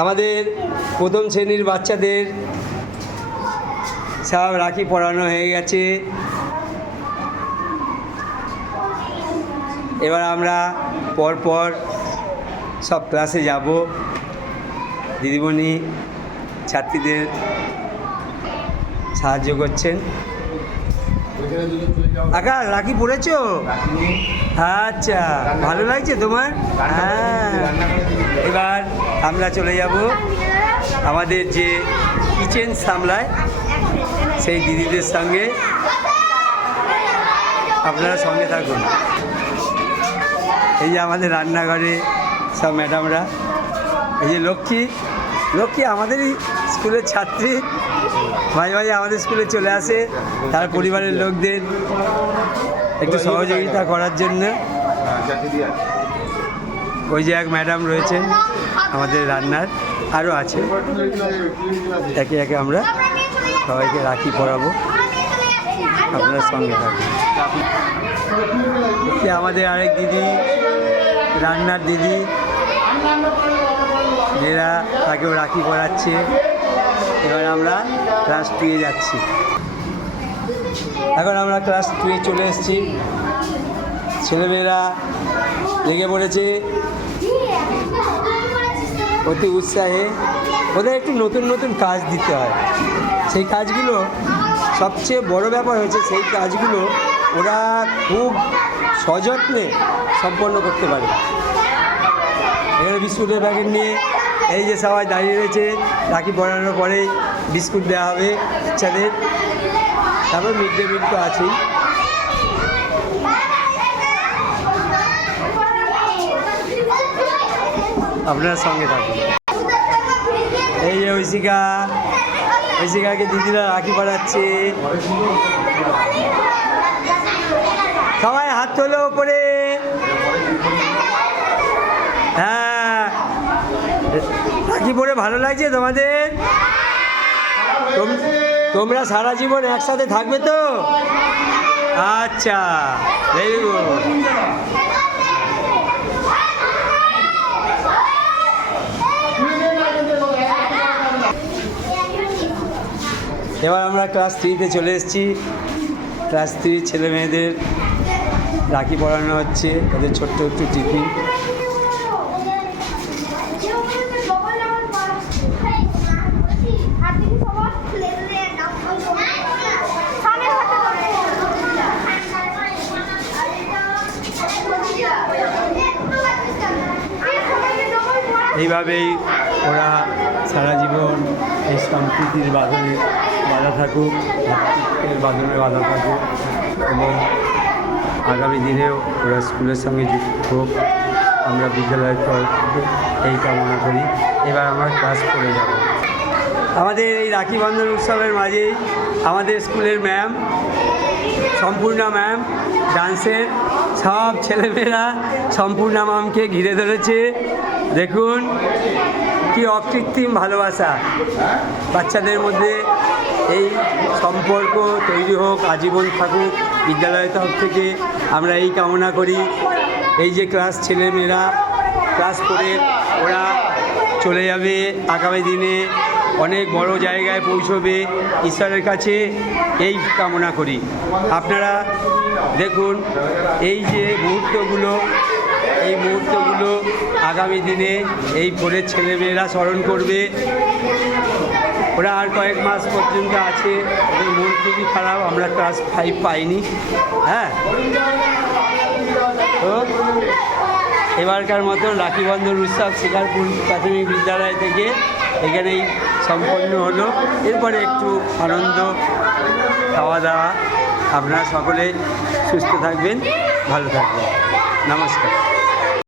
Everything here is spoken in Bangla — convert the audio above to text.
আমাদের প্রথম শ্রেণীর বাচ্চাদের সব রাখি পরানো হয়ে গেছে। এবার আমরা পরপর সব ক্লাসে যাব। দিদিমণি ছাত্রীদের সাহায্য করছেন। আকাশ রাখি পরেছো? আচ্ছা, ভালো লাগছে তোমার? হ্যাঁ, এবার আমরা চলে যাব আমাদের যে কিচেন সামলায় সেই দিদিদের সঙ্গে। আপনারা সঙ্গে থাকুন। এই যে আমাদের রান্নাঘরে সব ম্যাডামরা, এই যে লক্ষ্মী আমাদেরই স্কুলের ছাত্রী, মাঝে মাঝে আমাদের স্কুলে চলে আসে তার পরিবারের লোকদের একটু সহযোগিতা করার জন্য। ওই যে এক ম্যাডাম রয়েছেন আমাদের রান্নার, আরও আছে। একে একে আমরা সবাইকে রাখি পরাবো, আপনার সঙ্গে থাকবেন। আমাদের আরেক দিদি, রান্নার দিদি, মেয়েরা তাকেও রাখি পরাচ্ছে। এবার আমরা ক্লাস 2-এ যাচ্ছি। এখন আমরা ক্লাস 2-এ চলে এসেছি। ছেলেমেয়েরা লেগে পড়েছে অতি উৎসাহে। ওদের একটু নতুন নতুন কাজ দিতে হয়। সেই কাজগুলো সবচেয়ে বড় ব্যাপার হয়েছে, সেই কাজগুলো ওরা খুব সযত্নে সম্পন্ন করতে পারে। এখানে বিস্কুটের প্যাকেট নিয়ে এই যে সবাই দাঁড়িয়ে রয়েছে। রাখি পরানোর পরে বিস্কুট দেওয়া হবে বাচ্চাদের। তারপর মিড ডে মিল তো আছেই। আপনার সঙ্গে থাকুন। এই যে ঐশিকাকে দিদিরা রাখি পরাচ্ছে। সবাই হাত তোলো ওপরে। হ্যাঁ, রাখি পরে ভালো লাগছে তোমাদের? তোমরা সারা জীবন একসাথে থাকবে তো? আচ্ছা, ভেরি গুড। এবার আমরা ক্লাস 3-তে চলে এসেছি। ক্লাস 3 ছেলে মেয়েদের রাখি পরানো হচ্ছে। ওদের ছোট্ট একটু টিফিন। এইভাবেই ওরা সারা জীবন এই সম্প্রীতির বাঁধনে বাঁধা থাকুক, এর বাঁধনে বাঁধা থাকুক, এবং আগামী দিনেও ওরা স্কুলের সঙ্গে যুক্ত হোক। আমরা বিদ্যালয়ের তরফ থেকে এই কামনা করি। এবার আমরা ক্লাস করে যাব। আমাদের এই রাখি বন্ধন উৎসবের মাঝেই আমাদের স্কুলের ম্যাম, সম্পূর্ণা ম্যাম, ডান্সের সব ছেলেমেয়েরা সম্পূর্ণা ম্যামকে ঘিরে ধরেছে। দেখুন কি অকৃত্রিম ভালোবাসা। বাচ্চাদের মধ্যে এই সম্পর্ক তৈরি হোক, আজীবন থাকুক। বিদ্যালয়ের তরফ থেকে আমরা এই কামনা করি। এই যে ক্লাস ছেলেমেয়েরা ক্লাস করে ওরা চলে যাবে, আগামী দিনে অনেক বড় জায়গায় পৌঁছবে, ঈশ্বরের কাছে এই কামনা করি। আপনারা দেখুন এই যে মুহূর্তগুলো, এই মুহূর্তগুলো আগামী দিনে এই পরের ছেলেমেয়েরা স্মরণ করবে। ওরা আর কয়েক মাস পর্যন্ত আছে। ওদের মন খুবই খারাপ, আমরা ক্লাস 5 পাইনি। হ্যাঁ, তো এবারকার মতন রাখি বন্ধন উৎসব শিকারপুর প্রাথমিক বিদ্যালয় থেকে এখানেই সম্পন্ন হলো। এরপরে একটু আনন্দ, খাওয়া দাওয়া। আপনারা সকলে সুস্থ থাকবেন, ভালো থাকবেন। নমস্কার।